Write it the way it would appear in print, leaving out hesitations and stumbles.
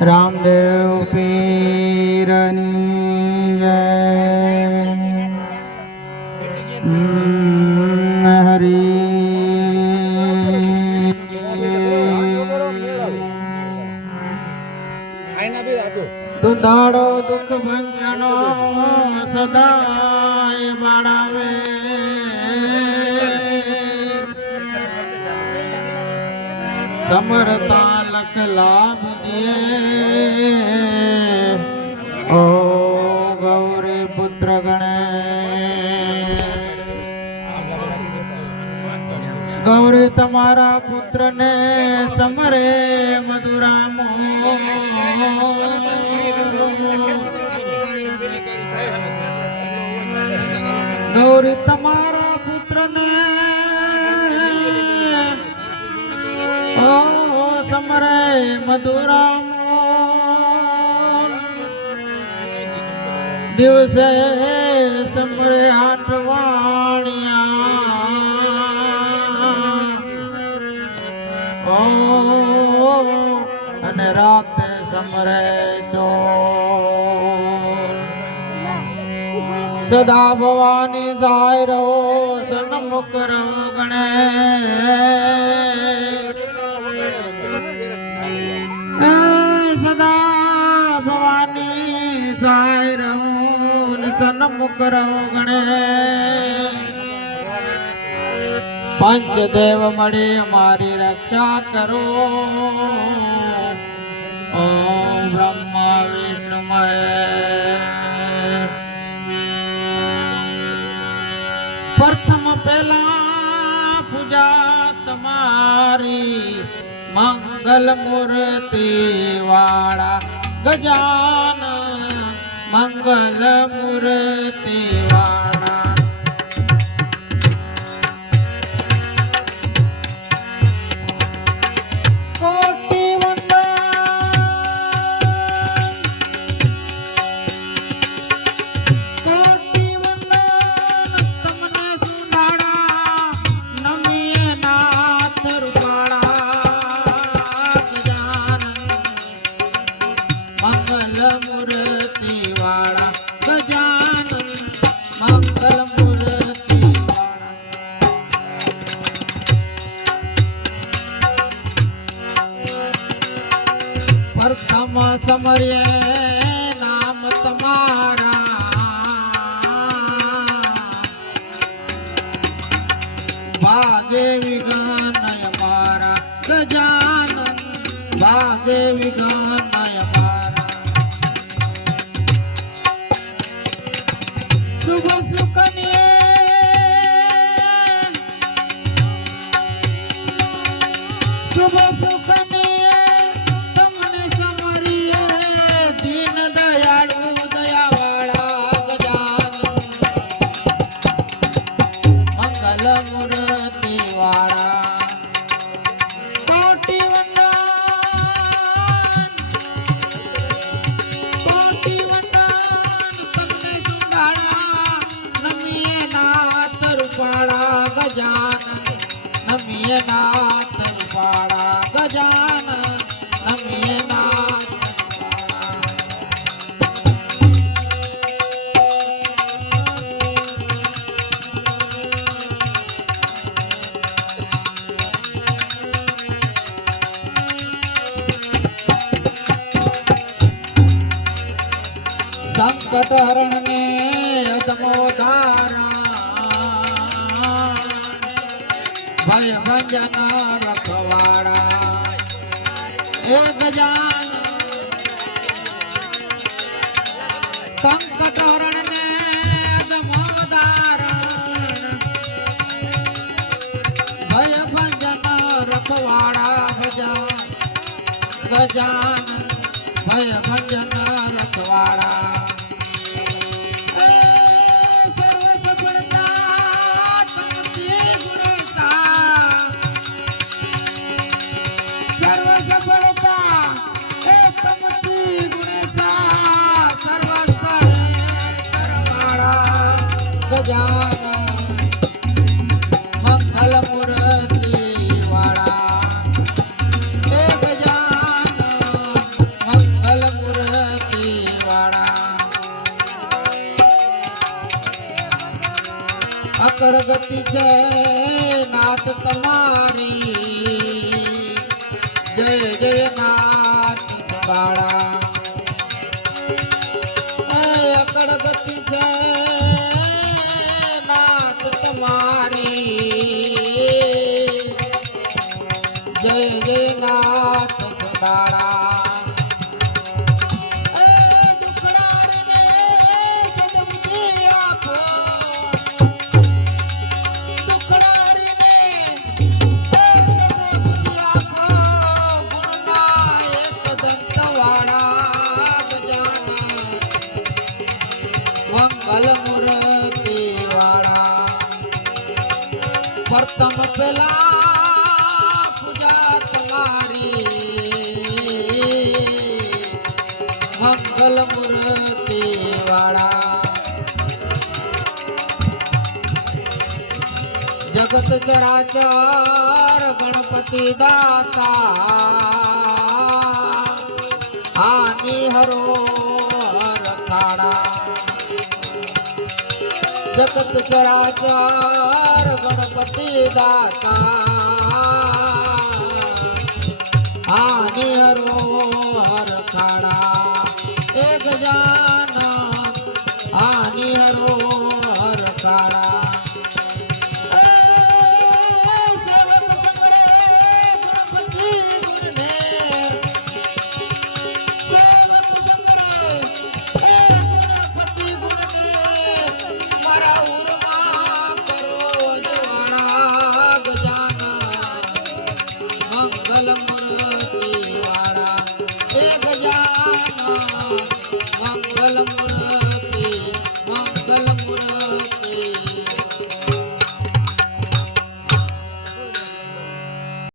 રામદેવ પીરની જય હરી દુધાડો દુઃખ ભંજનો સદાય બાળાવે સમરતા લખ લાભ દે ઓ ગૌરી પુત્ર ગણે ગૌરી તમારા પુત્ર ને સમરે મધુરામો ગૌરી તમારા પુત્ર ને સમરે મધુરામો દિવસે સમરે આઠવાણિયા અને રાતે સમરે ચોર સદા ભવાની જાય રહો સન્મુખ રહો ગણે સદા ભવાની જાય રહું સન્મુખ રહો ગણે પંચદેવ મળી અમારી રક્ષા કરો ઓમ બ્રહ્મા વિષ્ણુ મહેશ પ્રથમ પહેલા પૂજા તમારી મંગલ મૂર્તિ વાળા ગજાનન મંગલ મૂર્તિ વાળા કોટી વંદન કોટી વંદન તમને સુનાડા નમીએ નાથ રૂપાળા મંગલ મૂર્તિ વાળા ગજાનન મંગલ મૂર્તિ વાળા પ્રથમ સમર્ય નામ તમારા ભાગે વિઘ્ન અમારા ગજાનન ભાગે વિઘ્ન શુભ સુકન્યે તમને સમરીએ દીન દયાળુ દયાવાળા ગજાનન મંગલ મૂર્તિ વાળા કોટી વંદન તમને સુંદરા નમીએ નાથ રૂપાળા ગજાનન નમીએ નાથ રૂપાળા ગજાનન નમીએ નાથ સંકટ હરણ ને અદમો ધારા ભય ભંજન રખવાડા હે ગજાનન સંકટ હરણ ને અદમો ધારણ ભય ભંજન રખવાડા ગજાનન ભય ભંજન રખવાડા ગજાનન મંગલ મૂર્તિ વાળા ગજાનન મંગલ છે નાથ તમારી જય જય નાથ બાળા અકળ ગતિ છે નાથ તમારી જય જય નાથ બાળા પ્રથમ પેલા પૂજા તમારી મંગલ મૂર્તિ વાળા જગત ચરાચર ગણપતિ દાતા આની હરો રખાડા જગત ચરાચર ગણપતિ દાતા આની હરો હરખાડા એક જાન આની હરો હરખાડા મંગલ